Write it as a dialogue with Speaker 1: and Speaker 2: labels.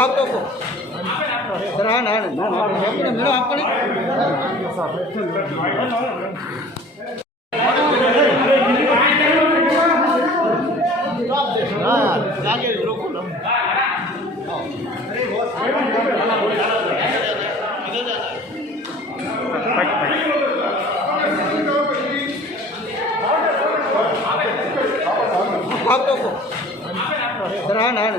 Speaker 1: ಹಾಕ್ಬೇಕು ಸರ್ ಹಾಂ ಮೇಡಮ್ ಹಾಕ್ಕೊಳ್ಳಿ
Speaker 2: ಹಾಕ್ಬೇಕು ಸರ್ ನಾನು